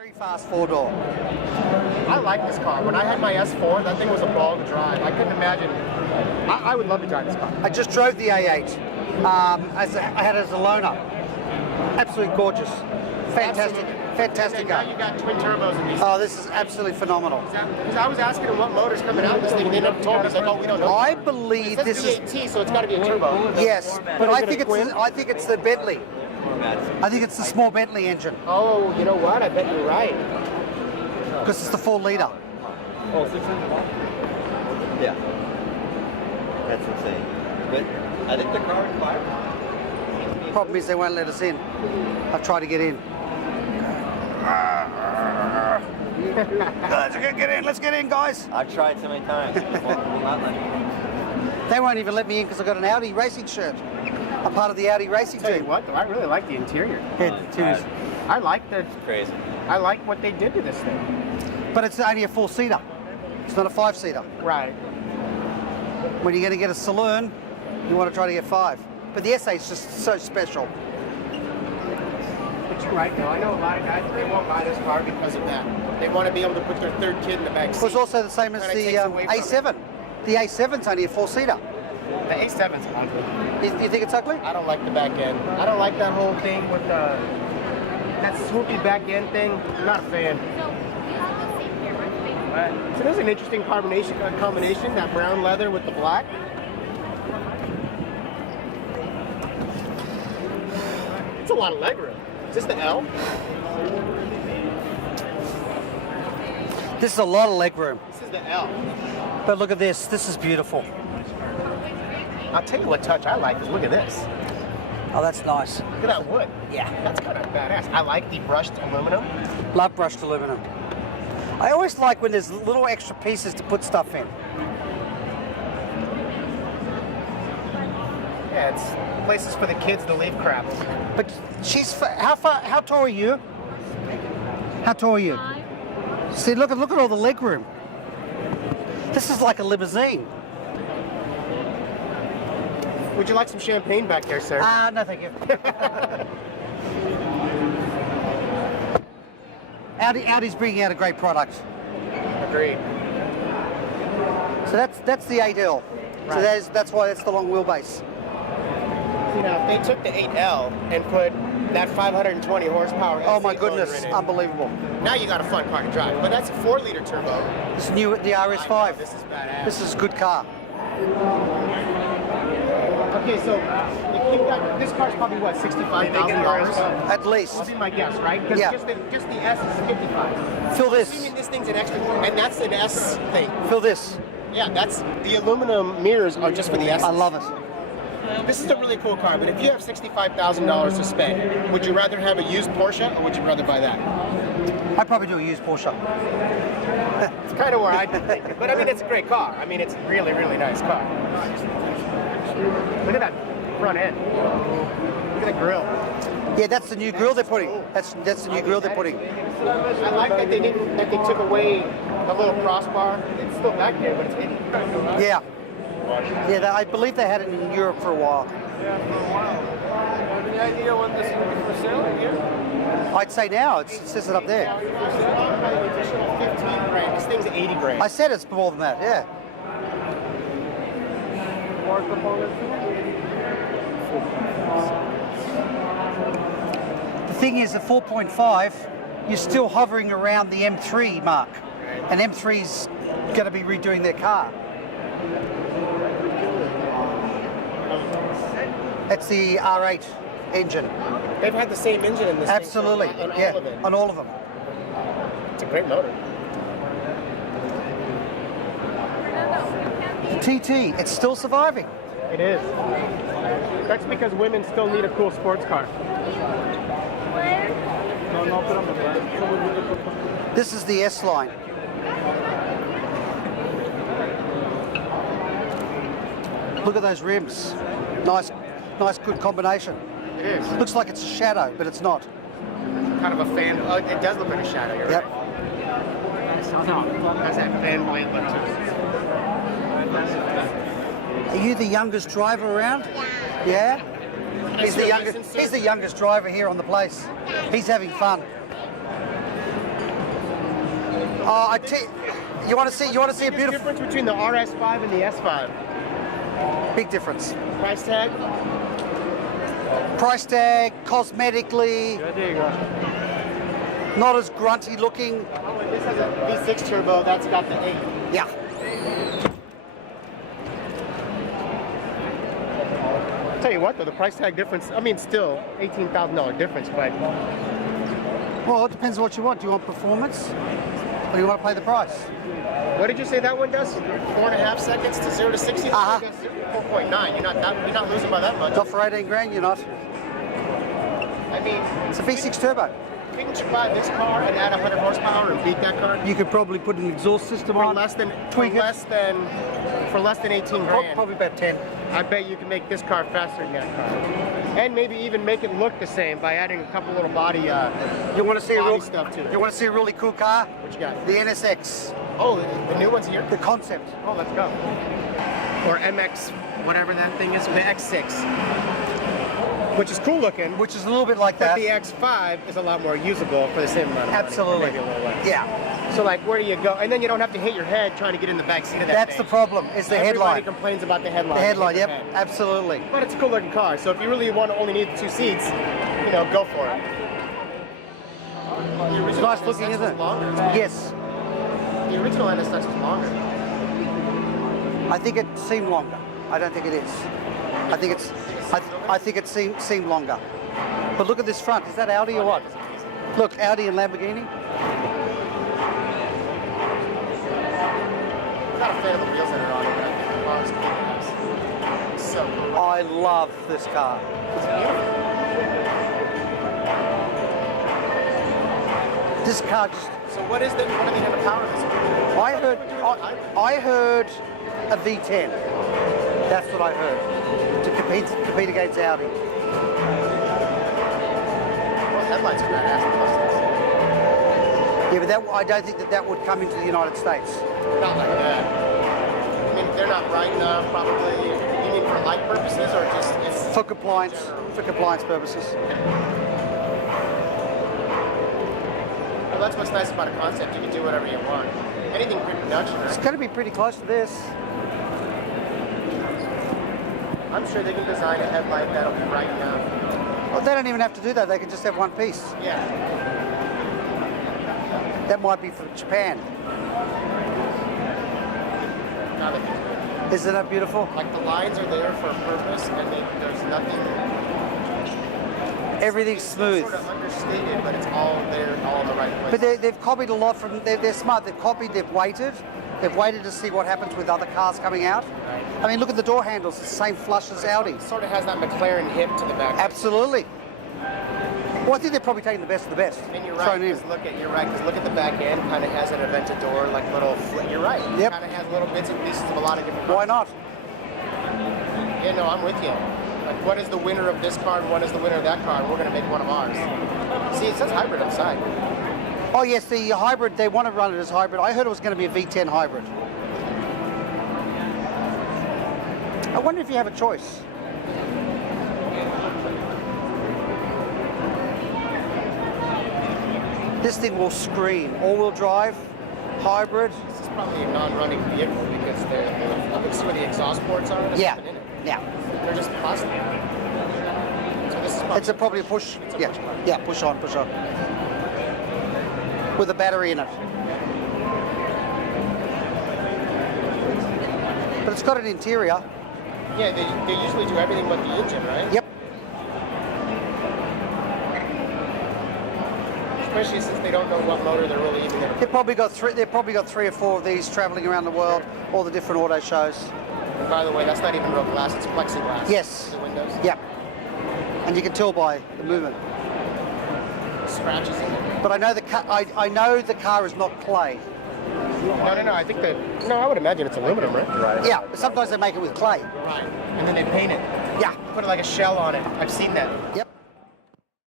Very fast four-door. I like this car. When I had my S4, that thing was a ball to drive. I couldn't imagine. I would love to drive this car. I just drove the A8. I had it as a loaner. Absolutely gorgeous. Fantastic. Fantastic Now car. you got twin turbos in these. Oh, this is absolutely phenomenal. Because I was asking them what motor's coming out of this thing, and they never told me. It's like, oh, we don't know. I believe It this says is V8T, so it's got to be a turbo. yes, but Is I it a think twin? it's the Bentley. I think it's the small Bentley engine Oh, you know what? I bet you're right. because it's the 4-liter. Oh, 600 watts? Yeah. That's insane. But I think the car is fire. Problem is they won't let us in. I've tried to get in. Guys, get in. Let's get in, guys. I've tried so many times. They won't even let me in because I got an Audi racing shirt. I'm part of the Audi racing Tell you team. what, though, I really like the interior. I like the. Crazy. I like what they did to this thing. But it's only a 4-seater. It's not a 5-seater. Right. When you're going to get a saloon, you want to try to get 5. But the S8 is just so special. But you're right, though. I know a lot of guys, they won't buy this car because of that. They want to be able to put their third kid in the back seat. It was also the same as Kinda the takes away from A7. The A7's only a 4-seater. The A7's ugly. You think it's ugly? I don't like the back end. I don't like that whole thing with that swoopy back end thing. I'm not a fan. So there's an interesting combination, that brown leather with the black. It's a lot of legroom. Is this the L? This is a lot of legroom. This is the L. But look at this. This is beautiful. I'll tell you what touch I like is look at this. Oh, that's nice. Look at that wood. Yeah. That's kind of badass. I like the brushed aluminum. Love brushed aluminum. I always like when there's little extra pieces to put stuff in. Yeah, it's places for the kids to leave crap. But how tall are you? How tall are you? See, look at all the leg room. This is like a limousine. Would you like some champagne back there, sir? No, thank you. Audi's bringing out a great product. Agreed. So that's the 8L. Right. So that's why that's the long wheelbase. You know, if they took the 8L and put that 520 horsepower. Oh my SC goodness, motor in it, unbelievable. now you got a fun car to drive. But that's a 4-liter turbo. This is new, the RS5. This is badass. This is a good car. Okay, so this car's probably what, $65,000? At least. That'll be my guess, right? Because Yeah. just the S is 55. Fill this. Assuming this thing's an extra, and that's an S thing. Fill this. Yeah, that's the aluminum mirrors are just for the S. I love it. This is a really cool car, but if you have $65,000 to spend, would you rather have a used Porsche or would you rather buy that? I'd probably do a used Porsche. It's kind of where I'd be thinking. But I mean, it's a great car. I mean, it's a really, really nice car. Look at that front end. Look at the grill. Yeah, that's the new grill they're putting. That's the new grill they're putting. I like that they took away the little crossbar. It's still back there, but it's hidden. Yeah. Yeah, I believe they had it in Europe for a while. Any idea when this is going to be for sale here? I'd say now, it says it up there. Additional 15 grand. This thing's 80 grand. I said it's more than that, yeah. More components. The thing is, at 4.5, you're still hovering around the M3 mark. And M3's going to be redoing their car. It's the R8 engine. They've had the same engine in this Absolutely, thing on yeah, all of it. on all of them. It's a great motor. TT, it's still surviving. It is. That's because women still need a cool sports car. This is the S line. Look at those rims. Nice, good combination. It is. Looks like it's a shadow, but it's not. Kind of a fan. Oh, it does look like a shadow. You're Yep. right. Has that fan blade look to it. Are you the youngest driver around? Yeah. He's the youngest driver here on the place. He's having fun. You want to see a Biggest beautiful difference between the RS5 and the S5. big difference. Price tag? Price tag, cosmetically, Yeah, there you go. not as grunty looking. Oh, and this has a V6 turbo. That's got the 8. Yeah. Tell you what, though, the price tag difference. I mean, still $18,000 difference, but Well, it depends what you want. Do you want performance, or do you want to pay the price? what did you say that one does? 4.5 seconds to 0 to 60. Uh-huh. 4.9. You're not losing by that much. Not for 18 grand, you're not. I mean, It's a V6 turbo. couldn't you buy this car and add 100 horsepower and beat that car? You could probably put an exhaust system For on. less than tweak it. for less than 18 grand. Probably about 10. I bet you can make this car faster than that car, and maybe even make it look the same by adding a couple little body. You want to see Body stuff too. You want to see a really cool car? What you got? The NSX, Oh, the new one's here. the concept. Oh, let's go. Or MX, whatever that thing is, the X6, which is cool looking. Which is a little bit like But that. the X5 is a lot more usable for the same amount of money, Absolutely. maybe a little less. Yeah. So like, where do you go? And then you don't have to hit your head trying to get in the back seat of that That's thing. the problem. Is the Everybody headlight. complains about the headlight. The headlight. Hit Yep. your head. Absolutely. But it's a cool looking car. So if you really want to only need 2 seats, go for it. The It's original nice looking, NSX isn't was it? longer. Yes. The original NSX was longer. I think it seemed longer. I don't think it is. I think it's. I think it seemed longer. But look at this front. Is that Audi or what? Look, Audi and Lamborghini. I'm not a fan of the wheels that are on it, but I think the car is cool. It's so cool. I love this car. It's beautiful. This car just. So what are they going to power this with? I heard a V10. That's what I heard. To compete against Audi. Well, headlights are badass. Yeah, but I don't think that would come into the United States. Not like that. I mean, they're not bright enough, probably. You mean for light purposes or just it's For compliance purposes. Well, that's what's nice about a concept. You can do whatever you want. Anything pre-production, It's right? going to be pretty close to this. I'm sure they can design a headlight that'll be bright enough. Well, they don't even have to do that. They can just have one piece. Yeah. That might be for Japan. Now that it's good. Isn't that beautiful? Like the lines are there for a purpose, and there's nothing. Everything's smooth. Sort of understated, but it's all there, all in the right place. But they've copied a lot from. They're smart. They've copied. They've waited. They've waited to see what happens with other cars coming out. I mean, look at the door handles. It's the same flush as Audi. Sort of has that McLaren hip to the back. Absolutely. Well, I think they're probably taking the best of the best. And you're thrown right. in. Because look at the back end. Kind of has an invented door, like little. You're right. Yep. Kind of has little bits and pieces of a lot of different. Why cars. not? Yeah, no, I'm with you. Like, what is the winner of this car and what is the winner of that car? And we're gonna make one of ours. See, it says hybrid outside. Oh yes, the hybrid. They want to run it as hybrid. I heard it was going to be a V10 hybrid. I wonder if you have a choice. This thing will scream. All-wheel drive, hybrid. This is probably a non-running vehicle because look and see where the exhaust ports are. There's Yeah, nothing in it. yeah. They're just plastic. So this is probably. It's probably a push. It's a Yeah, push car. yeah. Push on, push on. With a battery in it. But it's got an interior. Yeah, they usually do everything but the engine, right? Yep. Especially since they don't know what motor they're really even going to. They've probably got three or four of these traveling around the world, all the different auto shows. And by the way, that's not even real glass; it's plexiglass. Yes. The windows. Yep. And you can tell by the movement. Scratches in it. But I know I know the car is not clay. No. I think that. No, I would imagine it's aluminum, right? Right. Yeah, but sometimes they make it with clay. Right. And then they paint it. Yeah. Put like a shell on it. I've seen that. Yep.